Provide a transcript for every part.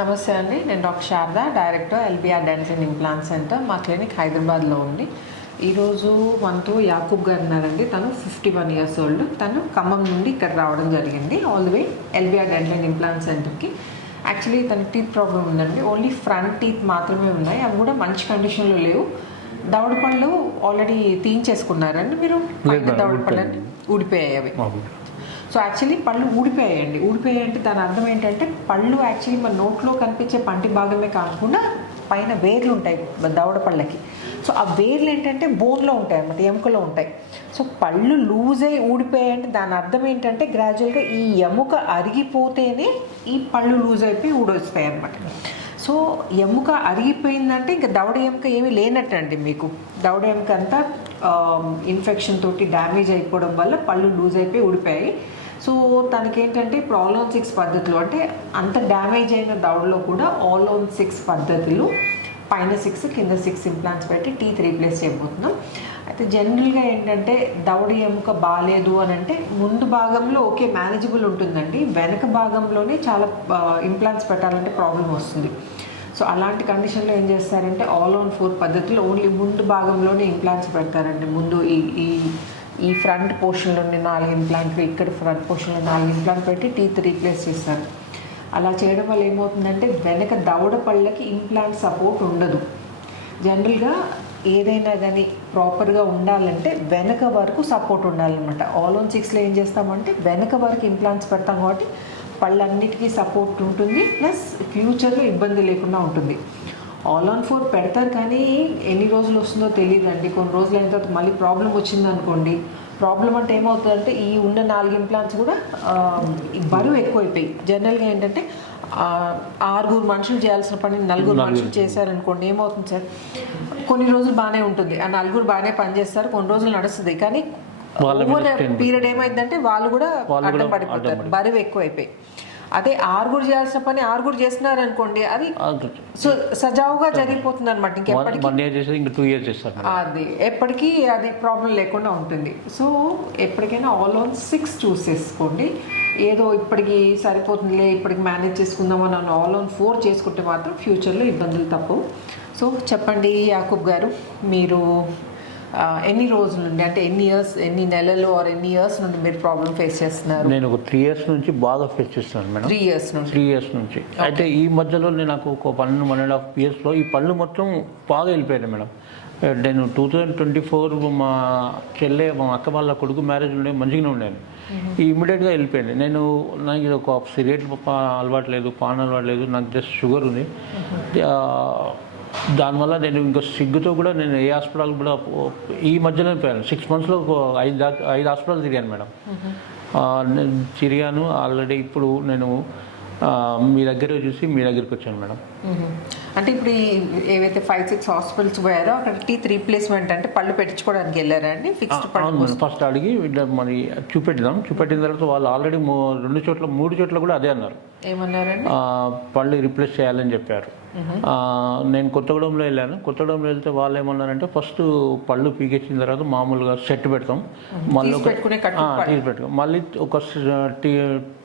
నమస్తే అండి. నేను doctor Sharada, director LBR dental and implant centre. మా క్లినిక్ హైదరాబాద్లో ఉంది. ఈరోజు మనతో యాకూబ్ గారు ఉన్నారండి. తను 51 years ఓల్డ్. తను ఖమ్మం నుండి ఇక్కడ రావడం జరిగింది all the way LBR dental and implant సెంటర్కి. యాక్చువల్లీ తన టీత్ ప్రాబ్లం ఉందండి. ఓన్లీ ఫ్రంట్ టీత్ మాత్రమే ఉన్నాయి. అవి కూడా మంచి కండిషన్లో లేవు. దవడ పళ్ళు ఆల్రెడీ తీయించేసుకున్నారండి మీరు? దవడ పళ్ళని ఊడిపోయాయి అవి. సో యాక్చువల్లీ పళ్ళు ఊడిపోయాయి అంటే దాని అర్థం ఏంటంటే పళ్ళు యాక్చువల్లీ మన నోట్లో కనిపించే పంటి భాగమే కాకుండా పైన వేర్లు ఉంటాయి దవడ పళ్ళకి. సో ఆ వేర్లు ఏంటంటే బోన్లో ఉంటాయి అన్నమాట, ఎముకలో ఉంటాయి. సో పళ్ళు లూజ్ అయ్యి ఊడిపోయాయి అంటే దాని అర్థం ఏంటంటే గ్రాడ్యువల్గా ఈ ఎముక అరిగిపోతేనే ఈ పళ్ళు లూజ్ అయిపోయి ఊడొస్తాయి అన్నమాట. సో ఎముక అరిగిపోయిందంటే ఇంకా దవడ ఎముక ఏమీ లేనట్టండి. మీకు దవడ ఎముక అంతా ఇన్ఫెక్షన్ తోటి డ్యామేజ్ అయిపోవడం వల్ల పళ్ళు లూజ్ అయిపోయి ఊడిపోయాయి. సో తనకి ఏంటంటే ఇప్పుడు ఆల్ ఆన్ 6 పద్ధతులు, అంటే అంత డ్యామేజ్ అయిన దవడలో కూడా ఆల్ ఆన్ 6 పద్ధతులు, పైన 6 కింద 6 ఇంప్లాంట్స్ పెట్టి టీత్ రీప్లేస్ చేయబోతున్నాం. అయితే జనరల్గా ఏంటంటే దవడ ఎముక బాగాలేదు అని అంటే ముందు భాగంలో ఓకే మేనేజబుల్ ఉంటుందండి, వెనక భాగంలోనే చాలా ఇంప్లాంట్స్ పెట్టాలంటే ప్రాబ్లం వస్తుంది. సో అలాంటి కండిషన్లో ఏం చేస్తారంటే ఆల్ ఆన్ 4 పద్ధతులు ఓన్లీ ముందు భాగంలోనే ఇంప్లాంట్స్ పెడతారండి. ముందు ఈ ఫ్రంట్ పోర్షన్లోని 4 ఇంప్లాంట్లు, ఇక్కడ ఫ్రంట్ పోర్షన్లో 4 ఇంప్లాంట్ పెట్టి టీత్ రీప్లేస్ చేస్తారు. అలా చేయడం వల్ల ఏమవుతుందంటే వెనక దవడ పళ్ళకి ఇంప్లాంట్ సపోర్ట్ ఉండదు. జనరల్గా ఏదైనా కానీ ప్రాపర్గా ఉండాలంటే వెనక వరకు సపోర్ట్ ఉండాలన్నమాట. ఆల్ ఆన్ 6లో ఏం చేస్తామంటే వెనక వరకు ఇంప్లాంట్స్ పెడతాం కాబట్టి పళ్ళన్నిటికీ సపోర్ట్ ఉంటుంది, ప్లస్ ఫ్యూచర్లో ఇబ్బంది లేకుండా ఉంటుంది. ఆల్ ఆన్ 4 పెడతారు కానీ ఎన్ని రోజులు వస్తుందో తెలియదండి. కొన్ని రోజులు అయిన తర్వాత మళ్ళీ ప్రాబ్లం వచ్చిందనుకోండి, ప్రాబ్లం అంటే ఏమవుతుందంటే ఈ ఉన్న 4 ఇంప్లాంట్స్ కూడా బరువు ఎక్కువైపోయి జనరల్గా ఏంటంటే 6 మనుషులు చేయాల్సిన పని 4 మనుషులు చేశారనుకోండి, ఏమవుతుంది సార్, కొన్ని రోజులు బాగానే ఉంటుంది, ఆ 4 బాగానే పనిచేస్తారు, కొన్ని రోజులు నడుస్తుంది, కానీ ఓవర్ పీరియడ్ ఏమైందంటే వాళ్ళు కూడా అడ్డం పడిపోతారు, బరువు ఎక్కువైపోయి. అదే 6 చేయాల్సిన పని 6 చేస్తున్నారు అనుకోండి, అది సో సజావుగా జరిగిపోతుంది అనమాట. అది ఎప్పటికీ అది ప్రాబ్లం లేకుండా ఉంటుంది. సో ఎప్పటికైనా ఆల్ ఆన్ 6 చూస్ చేసుకోండి. ఏదో ఇప్పటికి సరిపోతుందిలే, ఇప్పటికి మేనేజ్ చేసుకుందామని ఆల్ ఆన్ 4 చేసుకుంటే మాత్రం ఫ్యూచర్లో ఇబ్బందులు తప్పవు. సో చెప్పండి యాకూబ్ గారు, మీరు ఎన్ని రోజుల నుండి, అంటే ఎన్ని నెలలు ఆర్ ఎన్ని ఇయర్స్ నుండి మీరు ప్రాబ్లం ఫేస్ చేస్తున్నారు? నేను ఒక 3 years నుంచి బాగా ఫేస్ చేస్తున్నాను మేడం. 3 years నుంచి. అయితే ఈ మధ్యలో నాకు ఒక 1.5 yearsలో ఈ పళ్ళు మొత్తం బాగా వెళ్ళిపోయాయి మేడం. నేను 2024 మా అక్క వాళ్ళ కొడుకు మ్యారేజ్ ఉండే మంచిగానే ఉండేది. ఇమ్మీడియట్గా వెళ్ళిపోయింది. నాకు ఇది ఒక సిగరెట్ అలవాటు లేదు, పాన్ అలవాటు లేదు, నాకు జస్ట్ షుగర్ ఉంది. దానివల్ల నేను ఇంకా సిగ్గుతో కూడా నేను ఏ హాస్పిటల్ కూడా ఈ మధ్యలో పోయాను. 6 monthsలో 5 హాస్పిటల్ తిరిగాను మేడం. నేను తిరిగాను ఆల్రెడీ. ఇప్పుడు నేను మీ దగ్గర చూసి మీ దగ్గరికి వచ్చాను మేడం. అంటే ఇప్పుడు ఏవైతే 5-6 హాస్పిటల్స్ పోయారో అక్కడ టీత్ రీప్లేస్మెంట్ అంటే పళ్ళు పెట్టించుకోవడానికి వెళ్ళారా అండి? ఫిక్స్డ్ పళ్ళు ఫస్ట్ అడిగి మరి చూపెట్టిన తర్వాత వాళ్ళు ఆల్రెడీ 3 చోట్ల కూడా అదే అన్నారు. ఏమన్నారండి? పళ్ళు రీప్లేస్ చేయాలని చెప్పారు. నేను కొత్తగూడెంలో వెళ్ళాను. కొత్తగూడెంలో వెళ్తే వాళ్ళు ఏమన్నారంటే ఫస్ట్ పళ్ళు పీకేసిన తర్వాత మామూలుగా సెట్ పెడతాం, మళ్ళీ పెట్టుకోం, మళ్ళీ ఒక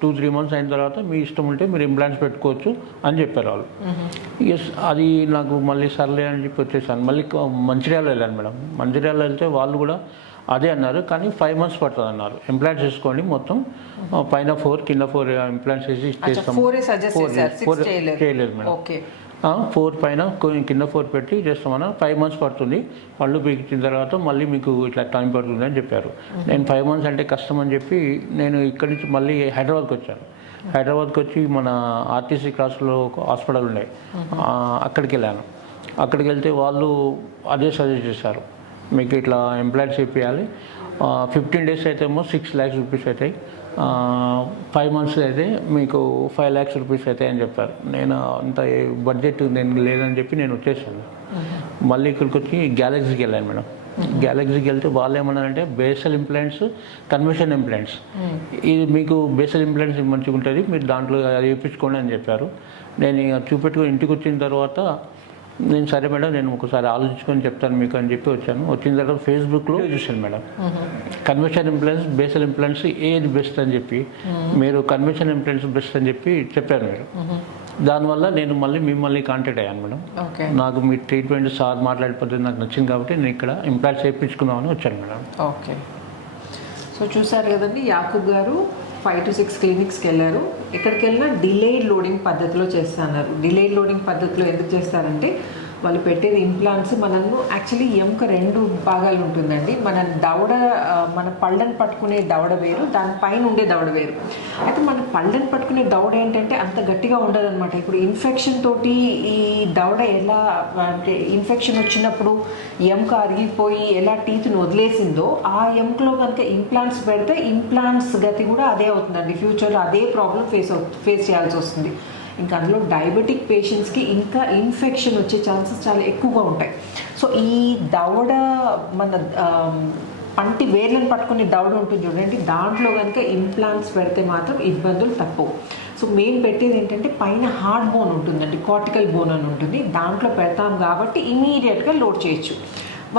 2-3 months అయిన తర్వాత మీ ఇష్టం ఉంటే మీరు ఇంప్లాంట్స్ పెట్టుకోవచ్చు అని చెప్పారు వాళ్ళు. ఎస్, అది నాకు మళ్ళీ సర్లే అని చెప్పి వచ్చేసాను. మళ్ళీ మంచిర్యాల వెళ్ళాను మేడం. మంచిర్యాల వెళ్తే వాళ్ళు కూడా అదే అన్నారు, కానీ 5 months పడుతుంది అన్నారు. ఇంప్లాంట్స్ చేసుకోండి మొత్తం, పైన 4 కింద 4 ఇంప్లాంట్స్ వేసి చేస్తాం. చేయలేదు మేడం. 4 పైన కింద 4 పెట్టి చేస్తామన్నా 5 months పడుతుంది. పళ్ళు పీకించిన తర్వాత మళ్ళీ మీకు ఇట్లా టైం పడుతుంది అని చెప్పారు. నేను 5 months అంటే కష్టం అని చెప్పి నేను ఇక్కడి నుంచి మళ్ళీ హైదరాబాద్కి వచ్చాను. హైదరాబాద్కి వచ్చి మన ఆర్టీసీ క్రాస్లో ఒక హాస్పిటల్ ఉన్నాయి, అక్కడికి వెళ్ళాను. అక్కడికి వెళ్తే వాళ్ళు అదే సజెస్ట్ చేశారు, మీకు ఇట్లా ఇంప్లాంట్స్ చేయాలి, 15 days అయితే ఏమో 6 lakhs rupees అవుతాయి, 5 months అయితే మీకు 5 lakhs rupees అవుతాయి అని చెప్పారు. నేను అంత బడ్జెట్ నేను లేదని చెప్పి నేను వచ్చేసాను. మళ్ళీ ఇక్కడికి వచ్చి గ్యాలక్సీకి వెళ్ళాను మేడం. గ్యాలక్సీకి వెళ్తే వాళ్ళు ఏమన్నారంటే బేసల్ ఇంప్లాంట్స్, కన్వర్షన్ ఇంప్లాంట్స్, ఇది మీకు బేసల్ ఇంప్లాంట్స్ మంచిగా ఉంటుంది, మీరు దాంట్లో అది వేయించుకోండి అని చెప్పారు. నేను చూపెట్టుకుని ఇంటికి వచ్చిన తర్వాత నేను సరే మేడం నేను ఒకసారి ఆలోచించుకొని చెప్తాను మీకు అని చెప్పి వచ్చాను. వచ్చిన తర్వాత ఫేస్బుక్లో చూశాను madam, conversion implants, basal implants ఏది బెస్ట్ అని చెప్పి, మీరు కన్వర్షన్ ఇంప్లాంట్స్ బెస్ట్ అని చెప్పి చెప్పారు మీరు. దానివల్ల నేను మళ్ళీ మిమ్మల్ని కాంటాక్ట్ అయ్యాను మేడం. ఓకే. నాకు మీ ట్రీట్మెంట్ సార్ మాట్లాడే పద్ధతి నాకు నచ్చింది కాబట్టి నేను ఇక్కడ ఇంప్లాంట్ చేయించుకుందామని వచ్చాను మేడం. ఓకే. సో చూసారు కదండి, యాకూబ్ గారు 5 to 6 క్లినిక్స్కి వెళ్ళారు. ఎక్కడికి వెళ్ళినా డిలేడ్ లోడింగ్ పద్ధతిలో చేస్తున్నారు. డిలేడ్ లోడింగ్ పద్ధతిలో ఎందుకు చేస్తారంటే వాళ్ళు పెట్టేది ఇంప్లాంట్స్ మనము యాక్చువల్లీ ఎముక 2 భాగాలు ఉంటుందండి. మన దవడ, మన పళ్ళని పట్టుకునే దవడ వేరు, దానిపైన ఉండే దవడ వేరు. అయితే మన పళ్ళని పట్టుకునే దవడ ఏంటంటే అంత గట్టిగా ఉండదు అనమాట. ఇప్పుడు ఇన్ఫెక్షన్ తోటి ఈ దవడ ఎలా అంటే ఇన్ఫెక్షన్ వచ్చినప్పుడు ఎముక అరిగిపోయి ఎలా టీత్ను వదిలేసిందో ఆ ఎముకలో కనుక ఇంప్లాంట్స్ పెడితే ఇంప్లాంట్స్ గతి కూడా అదే అవుతుందండి. ఫ్యూచర్లో అదే ప్రాబ్లం ఫేస్ చేయాల్సి వస్తుంది. ఇంకా అందులో డయాబెటిక్ పేషెంట్స్కి ఇంకా ఇన్ఫెక్షన్ వచ్చే ఛాన్సెస్ చాలా ఎక్కువగా ఉంటాయి. సో ఈ దవడ మన పంటి వేర్లను పట్టుకునే దవడ ఉంటుంది చూడండి, దాంట్లో కనుక ఇంప్లాంట్స్ పెడితే మాత్రం ఇబ్బందులు తప్పవు. సో మేము పెట్టేది ఏంటంటే పైన హార్డ్ బోన్ ఉంటుందండి, కార్టికల్ బోన్ అని ఉంటుంది, దాంట్లో పెడతాం కాబట్టి ఇమీడియట్గా లోడ్ చేయొచ్చు.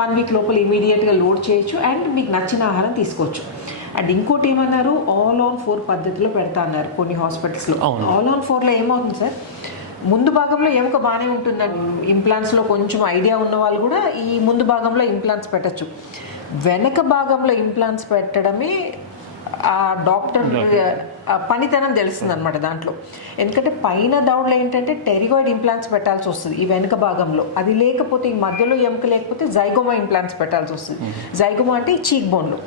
1 week లోపల ఇమీడియట్గా లోడ్ చేయొచ్చు అండ్ మీకు నచ్చిన ఆహారం తీసుకోవచ్చు. అండ్ ఇంకోటి ఏమన్నారు, all on 4 పద్ధతిలో పెడతా అన్నారు కొన్ని హాస్పిటల్స్లో. all on 4లో ఏమవుతుంది సార్, ముందు భాగంలో ఎముక బాగానే ఉంటుందండి. ఇంప్లాంట్స్లో కొంచెం ఐడియా ఉన్న వాళ్ళు కూడా ఈ ముందు భాగంలో ఇంప్లాంట్స్ పెట్టచ్చు. వెనక భాగంలో ఇంప్లాంట్స్ పెట్టడమే ఆ డాక్టర్ పనితనం తెలుస్తుంది అనమాట దాంట్లో. ఎందుకంటే పైన దవడలో ఏంటంటే టెరిగాయిడ్ ఇంప్లాంట్స్ పెట్టాల్సి వస్తుంది ఈ వెనక భాగంలో. అది లేకపోతే ఈ మధ్యలో ఎముక లేకపోతే జైగోమా ఇంప్లాంట్స్ పెట్టాల్సి వస్తుంది. జైగోమా అంటే ఈ చీక్ బోన్లో.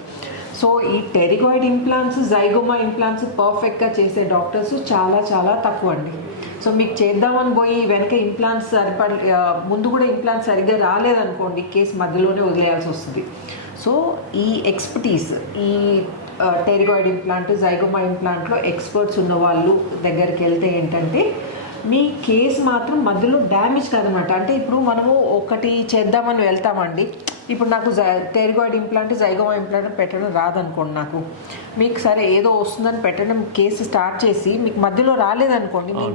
సో ఈ టెరిగాయిడ్ ఇంప్లాంట్స్, జైగోమా ఇంప్లాంట్స్ పర్ఫెక్ట్గా చేసే డాక్టర్స్ చాలా చాలా తక్కువ అండి. సో మీకు చేద్దామని పోయి వెనక ఇంప్లాంట్స్ ముందు కూడా ఇంప్లాంట్స్ సరిగ్గా రాలేదనుకోండి, కేసు మధ్యలోనే వదిలేయాల్సి వస్తుంది. సో ఈ ఎక్స్పర్టీస్, ఈ టెరిగాయిడ్ ఇంప్లాంట్, జైగోమా ఇంప్లాంట్లో ఎక్స్పర్ట్స్ ఉన్న వాళ్ళు దగ్గరికి వెళ్తే ఏంటంటే మీ కేసు మాత్రం మధ్యలో డ్యామేజ్ కాదనమాట. అంటే ఇప్పుడు మనము ఒకటి చేద్దామని వెళ్తామండి, ఇప్పుడు నాకు టెరిగాయిడ్ ఇంప్లాంట్, జైగోమా ఇంప్లాంట్ పెట్టడం రాదనుకోండి, నాకు మీకు సరే ఏదో వస్తుందని పెట్టడం కేసు స్టార్ట్ చేసి మీకు మధ్యలో రాలేదనుకోండి, మీ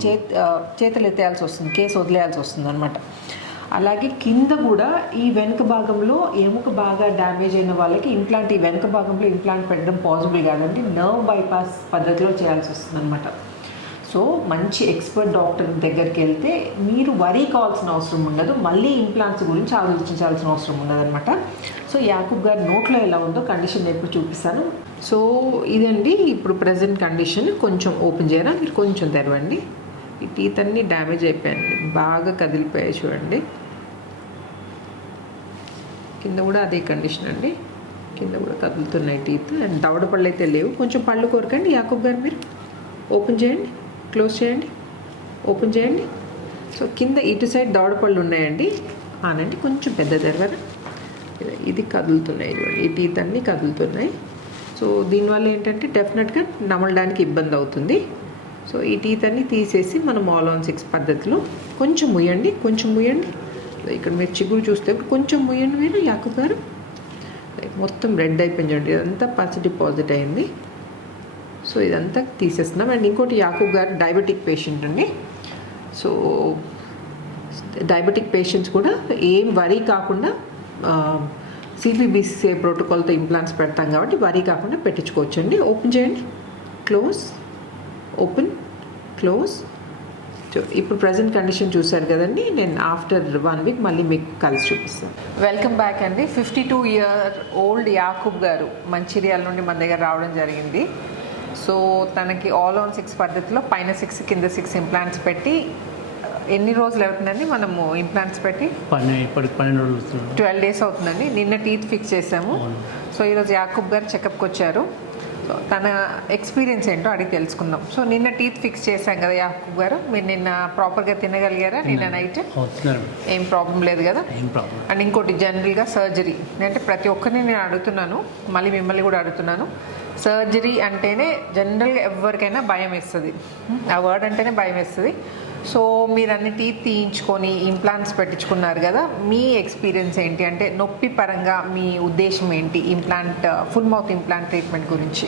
చేతులు ఎత్తేయాల్సి వస్తుంది, కేసు వదిలేయాల్సి వస్తుంది అనమాట. అలాగే కింద కూడా ఈ వెనుక భాగంలో ఎముక బాగా డ్యామేజ్ అయిన వాళ్ళకి ఇంప్లాంట్, ఈ వెనుక భాగంలో ఇంప్లాంట్ పెట్టడం పాసిబుల్ కాదండి, నర్వ్ బైపాస్ పద్ధతిలో చేయాల్సి వస్తుంది అనమాట. సో మంచి ఎక్స్పర్ట్ డాక్టర్ దగ్గరికి వెళ్తే మీరు వరీ కావాల్సిన అవసరం ఉండదు, మళ్ళీ ఇంప్లాంట్స్ గురించి ఆలోచించాల్సిన అవసరం ఉండదు అనమాట. సో యాకూబ్ గారి నోట్లో ఎలా ఉందో కండిషన్ ఎప్పుడు చూపిస్తాను. సో ఇదండి ఇప్పుడు ప్రజెంట్ కండిషన్. కొంచెం ఓపెన్ చేయరా మీరు, కొంచెం తెరవండి. ఈ టీత్ అన్నీ డ్యామేజ్ అయిపోయాయండి, బాగా కదిలిపోయాయి చూడండి. కింద కూడా అదే కండిషన్ అండి, కింద కూడా కదులుతున్నాయి టీత్. అండ్ దవడ పళ్ళు అయితే లేవు. కొంచెం పళ్ళు కోరకండి యాకూబ్ గారు, మీరు ఓపెన్ చేయండి, క్లోజ్ చేయండి, ఓపెన్ చేయండి. సో కింద ఇటు సైడ్ దవడ పళ్ళు ఉన్నాయండి, ఆనండి కొంచెం పెద్ద తెరవరా. ఇది కదులుతున్నాయి చూడండి, ఈ టీత్ అన్నీ కదులుతున్నాయి. సో దీనివల్ల ఏంటంటే డెఫినెట్గా నమలడానికి ఇబ్బంది అవుతుంది. సో ఈ టీత్ అన్ని తీసేసి మనం all on 6 పద్ధతిలో కొంచెం ముయ్యండి, కొంచెం ముయ్యండి. ఇక్కడ మీరు చిగురు చూస్తే కొంచెం ముయ్యండి మీరు యాకూబ్ గారు. మొత్తం రెడ్ అయిపోయింది చూడండి, ఇదంతా పచ్చ డిపాజిట్ అయింది. సో ఇదంతా తీసేస్తున్నాం. అండ్ ఇంకోటి యాకూబ్ గారు డయాబెటిక్ పేషెంట్ అండి. సో డయాబెటిక్ పేషెంట్స్ కూడా ఏం వరీ కాకుండా CPBCCI ప్రోటోకాల్తో ఇంప్లాంట్స్ పెడతాం కాబట్టి వరీ కాకుండా పెట్టించుకోవచ్చు అండి. ఓపెన్ చేయండి, క్లోజ్, ఓపెన్, క్లోజ్. ఇప్పుడు ప్రజెంట్ కండిషన్ చూసారు కదండి. నేను ఆఫ్టర్ 1 week మళ్ళీ మీకు కలిసి చూపిస్తాను. వెల్కమ్ బ్యాక్ అండి. 52-year-old యాకూబ్ గారు మంచిర్యాల నుండి మన దగ్గర రావడం జరిగింది. సో తనకి all on 6 పద్ధతిలో పైన 6 కింద 6 ఇంప్లాంట్స్ పెట్టి ఎన్ని రోజులు అవుతుందండి మనము ఇంప్లాంట్స్ పెట్టి? 12 రోజులు, 12 days అవుతుందండి. నిన్న టీత్ ఫిక్స్ చేసాము. సో ఈరోజు యాకూబ్ గారు చెకప్కి వచ్చారు. సో తన ఎక్స్పీరియన్స్ ఏంటో అడిగి తెలుసుకుందాం. సో నిన్న టీత్ ఫిక్స్ చేశాం కదా యాకూబ్ గారు, మీరు నిన్న ప్రాపర్గా తినగలిగారా? నిన్న నైట్ ఏం ప్రాబ్లం లేదు కదా? అండ్ ఇంకోటి జనరల్గా సర్జరీ అంటే ప్రతి ఒక్కరిని నేను అడుగుతున్నాను, మళ్ళీ మిమ్మల్ని కూడా అడుగుతున్నాను. సర్జరీ అంటేనే జనరల్గా ఎవరికైనా భయం వేస్తుంది, ఆ వర్డ్ అంటేనే భయం వేస్తుంది. సో మీరు అన్ని టీత్ తీయించుకొని ఇంప్లాంట్స్ పెట్టించుకున్నారు కదా, మీ ఎక్స్పీరియన్స్ ఏంటి? అంటే నొప్పి పరంగా మీ ఉద్దేశం ఏంటి implant, full mouth implant treatment గురించి?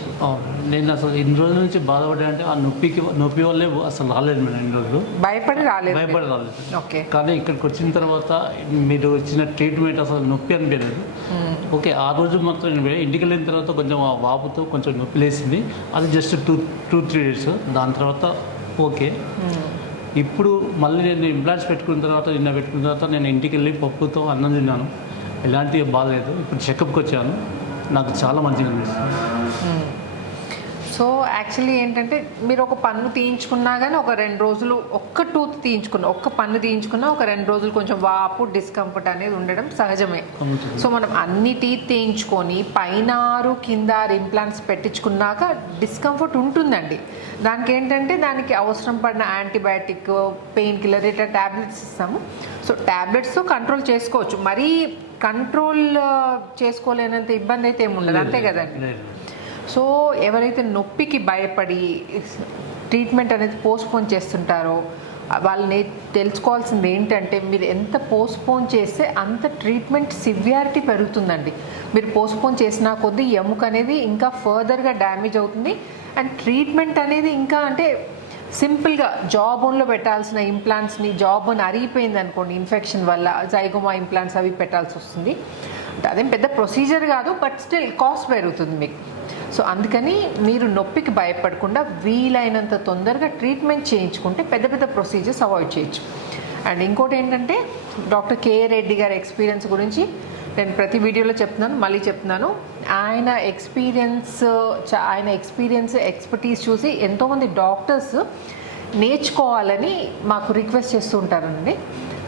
నేను అసలు ఇన్ని రోజుల నుంచి బాధపడ్డా అంటే ఆ నొప్పి వల్లే అసలు రాలేదు మేడం. ఇన్ని రోజులు భయపడి రాలేదు. ఓకే. కానీ ఇక్కడికి వచ్చిన తర్వాత మీరు ఇచ్చిన ట్రీట్మెంట్ అసలు నొప్పి అనిపించలేదు. ఓకే, ఆ రోజు మొత్తం ఇంటికి వెళ్ళిన తర్వాత కొంచెం ఆ వాపుతో కొంచెం నొప్పి లేసింది, అది జస్ట్ 2-3 days. దాని తర్వాత ఓకే. ఇప్పుడు మళ్ళీ నేను ఇంప్లాంట్స్ పెట్టుకున్న తర్వాత నేను ఇంటికి వెళ్ళి పప్పుతో అన్నం తిన్నాను, ఎలాంటి బాగాలేదు. ఇప్పుడు చెకప్కి వచ్చాను, నాకు చాలా మంచిగా అనిపిస్తుంది. సో యాక్చువల్లీ ఏంటంటే మీరు ఒక పన్ను తీయించుకున్నా కానీ ఒక 2 రోజులు ఒక్క టూత్ తీయించుకున్నా, ఒక్క పన్ను తీయించుకున్నా ఒక 2 రోజులు కొంచెం వాపు డిస్కంఫర్ట్ అనేది ఉండడం సహజమే. సో మనం అన్ని టీత్ తీయించుకొని పైన 6 కింద 6 ఇంప్లాంట్స్ పెట్టించుకున్నాక డిస్కంఫర్ట్ ఉంటుందండి. దానికి ఏంటంటే దానికి అవసరం పడిన యాంటీబయాటిక్, పెయిన్ కిల్లర్ ఇట్లా ట్యాబ్లెట్స్ ఇస్తాము. సో ట్యాబ్లెట్స్తో కంట్రోల్ చేసుకోవచ్చు, మరీ కంట్రోల్ చేసుకోలేనంత ఇబ్బంది అయితే ఏమి ఉండదు, అంతే కదండి. సో ఎవరైతే నొప్పికి భయపడి ట్రీట్మెంట్ అనేది పోస్ట్పోన్ చేస్తుంటారో వాళ్ళని తెలుసుకోవాల్సింది ఏంటంటే, మీరు ఎంత పోస్ట్పోన్ చేస్తే అంత ట్రీట్మెంట్ సివియారిటీ పెరుగుతుందండి. మీరు పోస్ట్పోన్ చేసినా కొద్దీ ఎముక అనేది ఇంకా ఫర్దర్గా డ్యామేజ్ అవుతుంది. అండ్ ట్రీట్మెంట్ అనేది ఇంకా అంటే సింపుల్గా జా బోన్లో పెట్టాల్సిన ఇంప్లాంట్స్ని జా బోన్ అరిగిపోయింది అనుకోండి ఇన్ఫెక్షన్ వల్ల, జైగోమా ఇంప్లాంట్స్ అవి పెట్టాల్సి వస్తుంది. అదేం పెద్ద ప్రొసీజర్ కాదు, బట్ స్టిల్ కాస్ట్ పెరుగుతుంది మీకు. సో అందుకని మీరు నొప్పికి భయపడకుండా వీలైనంత తొందరగా ట్రీట్మెంట్ చేయించుకుంటే పెద్ద పెద్ద ప్రొసీజర్స్ అవాయిడ్ చేయొచ్చు. అండ్ ఇంకోటి ఏంటంటే, డాక్టర్ కే రెడ్డి గారి ఎక్స్పీరియన్స్ గురించి నేను ప్రతి వీడియోలో చెప్తున్నాను, మళ్ళీ చెప్తున్నాను. ఆయన ఎక్స్పీరియన్స్ ఎక్స్పర్టీస్ చూసి ఎంతోమంది డాక్టర్స్ నేర్చుకోవాలని మాకు రిక్వెస్ట్ చేస్తూ ఉంటారండి.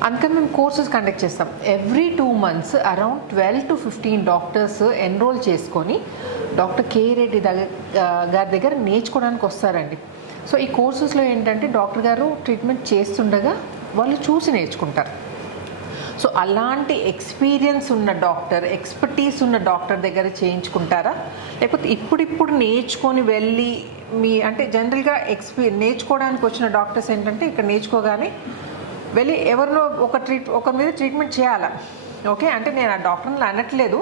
అందుకని మేము కోర్సెస్ కండక్ట్ చేస్తాం. Every 2 months around 12 to 15 doctors enrol చేసుకొని డాక్టర్ కే రెడ్డి గారి దగ్గర నేర్చుకోవడానికి వస్తారండి. సో ఈ కోర్సెస్లో ఏంటంటే డాక్టర్ గారు ట్రీట్మెంట్ చేస్తుండగా వాళ్ళు చూసి నేర్చుకుంటారు. సో అలాంటి ఎక్స్పీరియన్స్ ఉన్న డాక్టర్, ఎక్స్పర్టీస్ ఉన్న డాక్టర్ దగ్గర చేయించుకుంటారా, లేకపోతే ఇప్పుడిప్పుడు నేర్చుకొని వెళ్ళి అంటే జనరల్గా నేర్చుకోవడానికి వచ్చిన డాక్టర్స్ ఏంటంటే ఇక్కడ నేర్చుకోగానే వెళ్ళి ఎవరినో ఒకరి మీద ట్రీట్మెంట్ చేయాలా? ఓకే, అంటే నేను ఆ డాక్టర్ని అనట్లేదు,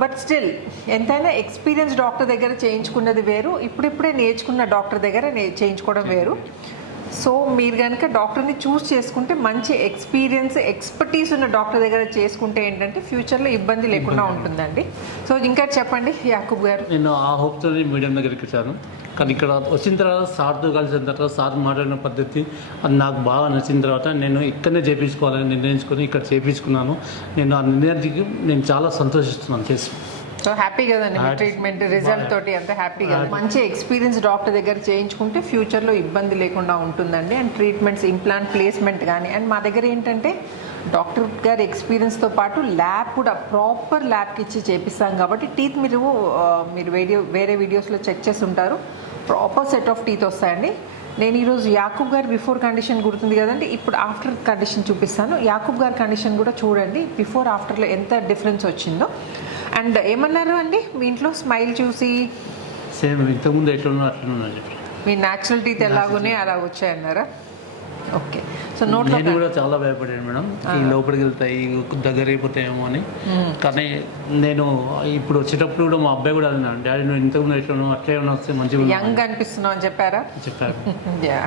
బట్ స్టిల్ ఎంతైనా ఎక్స్పీరియన్స్ డాక్టర్ దగ్గర చేయించుకున్నది వేరు, ఇప్పుడిప్పుడే నేర్చుకున్న డాక్టర్ దగ్గర చేయించుకోవడం వేరు. సో మీరు కనుక డాక్టర్ని చూస్ చేసుకుంటే మంచి ఎక్స్పర్టీస్ ఉన్న డాక్టర్ దగ్గర చేసుకుంటే ఏంటంటే ఫ్యూచర్లో ఇబ్బంది లేకుండా ఉంటుందండి. సో ఇంకా చెప్పండి యాకూబ్ గారు. నేను ఆ హోప్తో మీడియం దగ్గరికి వచ్చాను, కానీ ఇక్కడ వచ్చిన తర్వాత సార్తో కలిసిన తర్వాత సార్ మాట్లాడిన పద్ధతి అది నాకు బాగా నచ్చిన తర్వాత నేను ఇక్కడనే చేయించుకోవాలని నిర్ణయించుకొని ఇక్కడ చేయించుకున్నాను. నేను ఆ నిర్ణయానికి నేను చాలా సంతోషిస్తున్నాను చేసి. సో హ్యాపీ కదండి మీ ట్రీట్మెంట్ రిజల్ట్ తోటి, అంత హ్యాపీ కదా. మంచి ఎక్స్పీరియన్స్ డాక్టర్ దగ్గర చేయించుకుంటే ఫ్యూచర్లో ఇబ్బంది లేకుండా ఉంటుందండి. అండ్ ట్రీట్మెంట్స్, ఇంప్లాంట్ ప్లేస్మెంట్ కానీ, అండ్ మా దగ్గర ఏంటంటే డాక్టర్ గారి ఎక్స్పీరియన్స్తో పాటు ల్యాబ్ కూడా ప్రాపర్ ల్యాబ్కి ఇచ్చి చేపిస్తాం కాబట్టి టీత్ మీరు వేరే వీడియోస్లో చెక్ చేసి ఉంటారు, ప్రాపర్ సెట్ ఆఫ్ టీత్ వస్తాయండి. నేను ఈరోజు యాకూబ్ గారి బిఫోర్ కండిషన్ గుర్తుంది కదండి, ఇప్పుడు ఆఫ్టర్ కండిషన్ చూపిస్తాను. యాకూబ్ గారి కండిషన్ కూడా చూడండి, బిఫోర్ ఆఫ్టర్లో ఎంత డిఫరెన్స్ వచ్చిందో. అండ్ ఏమన్నారు అండి మీ ఇంట్లో స్మైల్ చూసి? సేమ్ ఇంతకుముందు ఎట్లా అట్లా చెప్పి మీ న్యాచురల్ టీత్ ఎలాగునే అలా వచ్చాయన్నారా? ఓకే. సో నోట్లో నేను కూడా చాలా భయపడాను మేడం, ఈ లోపలికి వెళ్తాయి దగ్గర అయిపోతాయేమో అని. కానీ నేను ఇప్పుడు వచ్చేటప్పుడు కూడా మా అబ్బాయి కూడా అన్నాను, డాడీ నువ్వు ఇంతకుముందు ఎట్లా అట్లే వస్తే మంచిగా యంగ్ అనిపిస్తున్నావు అని చెప్పారు. Yeah,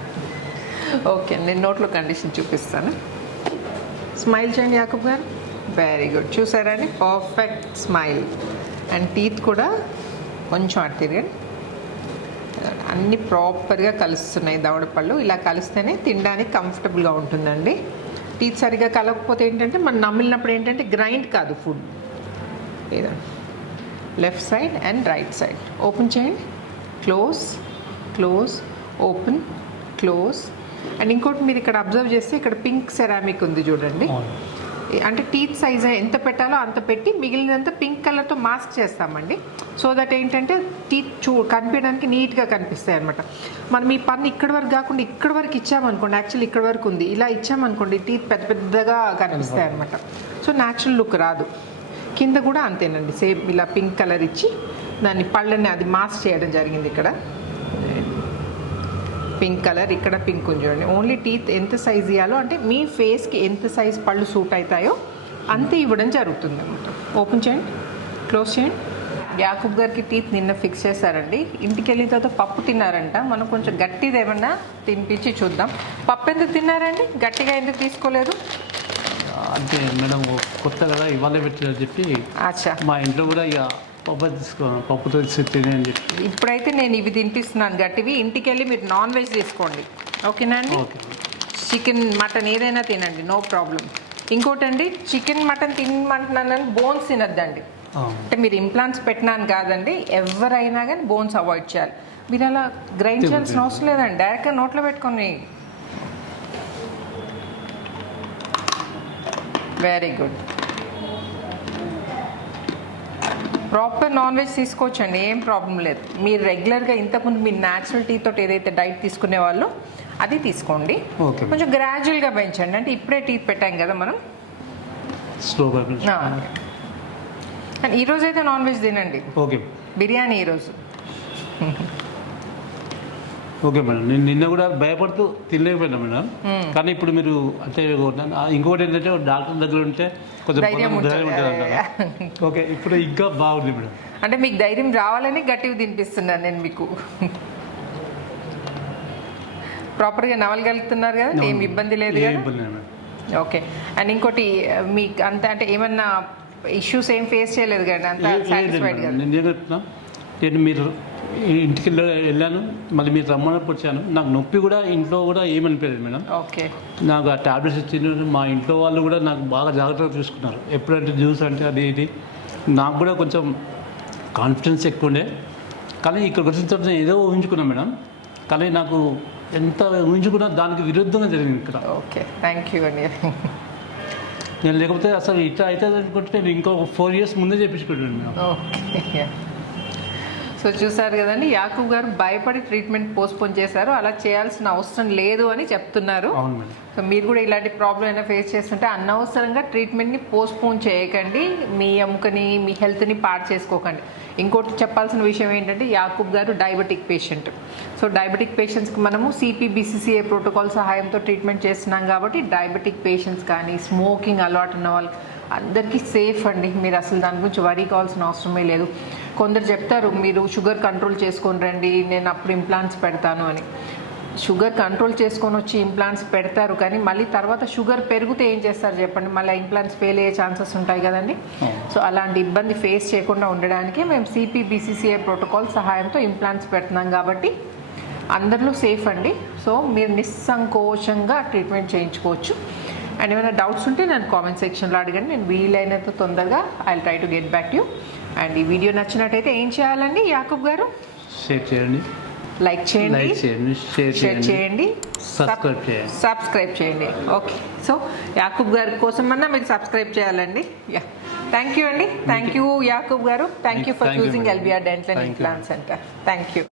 okay. నేను నోట్లో కండిషన్ చూపిస్తాను. స్మైల్ చేయండి యాకూబ్ గారు. వెరీ గుడ్, చూసారండి పర్ఫెక్ట్ స్మైల్. అండ్ టీత్ కూడా కొంచెం అటు తిరగండి, అన్నీ ప్రాపర్గా కలుస్తున్నాయి దవడపళ్ళు. ఇలా కలిస్తేనే తినడానికి కంఫర్టబుల్గా ఉంటుందండి. టీత్ సరిగా కలగకపోతే ఏంటంటే మనం నమిలినప్పుడు ఏంటంటే గ్రైండ్ కాదు ఫుడ్. లేదండి, left side and right side open చేయండి, close close open close. And ఇంకోటి మీరు ఇక్కడ అబ్జర్వ్ చేస్తే ఇక్కడ పింక్ సెరామిక్ ఉంది చూడండి, అంటే టీత్ సైజ్ ఎంత పెట్టాలో అంత పెట్టి మిగిలినంత పింక్ కలర్తో మాస్క్ చేస్తామండి. సో దట్ ఏంటంటే టీత్ కనిపించడానికి నీట్గా కనిపిస్తాయి అనమాట. మనం ఈ పన్ను ఇక్కడి వరకు కాకుండా ఇక్కడి వరకు ఇచ్చామనుకోండి, యాక్చువల్లీ ఇక్కడి వరకు ఉంది, ఇలా ఇచ్చామనుకోండి టీత్ పెద్ద పెద్దగా కనిపిస్తాయి అనమాట. సో న్యాచురల్ లుక్ రాదు. కింద కూడా అంతేనండి, సేమ్ ఇలా పింక్ కలర్ ఇచ్చి దాన్ని పళ్ళని అది మాస్క్ చేయడం జరిగింది. ఇక్కడ పింక్ కలర్, ఇక్కడ పింక్ ఉంది చూడండి. ఓన్లీ టీత్ ఎంత సైజ్ ఇవ్వాలో, అంటే మీ ఫేస్కి ఎంత సైజ్ పళ్ళు సూట్ అవుతాయో అంతే ఇవ్వడం జరుగుతుంది అనమాట. ఓపెన్ చేయండి, క్లోజ్ చేయండి. యాకూబ్ గారికి టీత్ నిన్న ఫిక్స్ చేశారండి. ఇంటికి వెళ్ళిన తర్వాత పప్పు తిన్నారంట. మనం కొంచెం గట్టిది ఏమన్నా తినిపించి చూద్దాం. పప్పు ఎందుకు తిన్నారండి, గట్టిగా ఎందుకు తీసుకోలేదు? అంటే మేడం కొత్త కదా ఇవాళ పెట్టారని చెప్పి మా ఇంట్లో కూడా ఇక పప్పుతో తినే అని చెప్పి ఇప్పుడైతే నేను ఇవి తినిపిస్తున్నాను గట్టివి. ఇంటికి వెళ్ళి మీరు నాన్ వెజ్ తీసుకోండి, ఓకేనా అండి? ఓకే. చికెన్ మటన్ ఏదైనా తినండి, నో ప్రాబ్లం. ఇంకోటండి, చికెన్ మటన్ తినమంటున్నాను, బోన్స్ తినద్దండి. అంటే మీరు ఇంప్లాంట్స్ పెట్టినాను కాదండి, ఎవరైనా కానీ బోన్స్ అవాయిడ్ చేయాలి. మీరు అలా గ్రైండ్ చేయాల్సిన అవసరం లేదండి, డైరెక్ట్గా నోట్లో పెట్టుకొని. Very good. Proper non veg తీసుకోవచ్చండి, ఏం ప్రాబ్లం లేదు. మీరు రెగ్యులర్గా ఇంతకుముందు మీరు న్యాచురల్ టీ తోటి ఏదైతే డైట్ తీసుకునే వాళ్ళు అది తీసుకోండి. కొంచెం గ్రాడ్యువల్గా పెంచండి, అంటే ఇప్పుడే టీ పెట్టాం కదా మనం, స్లోగా. అండ్ ఈరోజు అయితే నాన్ వెజ్ తినండి. ఓకే. బిర్యానీ ఈరోజు. ఓకే మేడం, నేను నిన్న కూడా భయపడుతూ తినలేకపోయినా మేడం. కానీ ఇప్పుడు మీరు అంటే ఇంకోటి ఏంటంటే డాక్టర్ దగ్గర ఉంటే కొంచెం ధైర్యం ఉంటుంది అంటారా? ఓకే, ఇప్పుడు ఇంకా బాగుంది మేడం. అంటే మీకు ధైర్యం రావాలని గట్టిగా తినిపిస్తున్నాను నేను మీకు. ప్రాపర్గా నవలగలుగుతున్నారు కదా, ఏం ఇబ్బంది లేదు కదా? ఓకే. అండ్ ఇంకోటి మీకు అంత అంటే ఏమన్నా ఇష్యూస్ ఏం ఫేస్ చేయలేదు కదా, అంత సాటిస్ఫైడ్ కదా? నేను చెప్తున్నా, నేను మీరు ఇంటికి వెళ్ళాను, మళ్ళీ మీరు రమ్మన్నప్పుడు వచ్చాను. నాకు నొప్పి కూడా ఇంట్లో కూడా ఏమనిపించలేదు మేడం. ఓకే. నాకు ఆ ట్యాబ్లెట్స్ ఇచ్చిన మా ఇంట్లో వాళ్ళు కూడా నాకు బాగా జాగ్రత్తగా చూసుకున్నారు. ఎప్పుడంటే జ్యూస్ అంటే అది ఇది, నాకు కూడా కొంచెం కాన్ఫిడెన్స్ ఎక్కువ ఉండే. కానీ ఇక్కడికి వచ్చిన తర్వాత ఏదో ఊహించుకున్నాను మేడం, కానీ నాకు ఎంత ఊహించుకున్నా దానికి విరుద్ధంగా జరిగింది ఇక్కడ. ఓకే, థ్యాంక్ యూ అండి. నేను లేకపోతే అసలు ఇట్లా అవుతుంది అనుకుంటే నేను ఇంకో 4 years ముందే చేయించుకుంటాను మేడం. ఓకే. సో చూసారు కదండి, యాకూబ్ గారు భయపడి ట్రీట్మెంట్ పోస్ట్పోన్ చేశారు. అలా చేయాల్సిన అవసరం లేదు అని చెప్తున్నారు. అవును మేడం. సో మీరు కూడా ఇలాంటి ప్రాబ్లం అయినా ఫేస్ చేస్తుంటే అనవసరంగా ట్రీట్మెంట్ని పోస్ట్పోన్ చేయకండి, మీ ఎముకని మీ హెల్త్ని పాడు చేసుకోకండి. ఇంకోటి చెప్పాల్సిన విషయం ఏంటంటే, యాకూబ్ గారు డయాబెటిక్ పేషెంట్. సో డయాబెటిక్ పేషెంట్స్కి మనము CPBCCA ప్రోటోకాల్ సహాయంతో ట్రీట్మెంట్ చేస్తున్నాం కాబట్టి డయాబెటిక్ పేషెంట్స్ కానీ స్మోకింగ్ అలవాటు ఉన్న వాళ్ళు అందరికీ సేఫ్ అండి. మీరు అసలు దాని గురించి వరీ కావాల్సిన అవసరమే లేదు. కొందరు చెప్తారు మీరు షుగర్ కంట్రోల్ చేసుకొని రండి, నేను అప్పుడు ఇంప్లాంట్స్ పెడతాను అని. షుగర్ కంట్రోల్ చేసుకొని వచ్చి ఇంప్లాంట్స్ పెడతారు, కానీ మళ్ళీ తర్వాత షుగర్ పెరిగితే ఏం చేస్తారు చెప్పండి, మళ్ళీ ఇంప్లాంట్స్ ఫెయిల్ అయ్యే ఛాన్సెస్ ఉంటాయి కదండి. సో అలాంటి ఇబ్బంది ఫేస్ చేయకుండా ఉండడానికి మేము CPBCCA ప్రోటోకాల్ సహాయంతో ఇంప్లాంట్స్ పెడుతున్నాం కాబట్టి అందరిలో సేఫ్ అండి. సో మీరు నిస్సంకోచంగా ట్రీట్మెంట్ చేయించుకోవచ్చు. అండ్ ఏమైనా డౌట్స్ ఉంటే నేను కామెంట్ సెక్షన్లో అడగండి, నేను వీలైనంత తొందరగా I try to get back you. And ఈ వీడియో నచ్చినట్టయితే ఏం చేయాలండి యాకూబ్ గారు? షేర్ చేయండి, లైక్ చేయండి, షేర్ చేయండి, సబ్స్క్రైబ్ చేయండి. ఓకే. సో యాకూబ్ గారి కోసం అన్నా మీరు సబ్స్క్రైబ్ చేయాలండి. యా, థ్యాంక్ యూ అండి. థ్యాంక్ యూ యాకూబ్ గారు. Thank you for choosing LBR dental and implant centre. Thank you.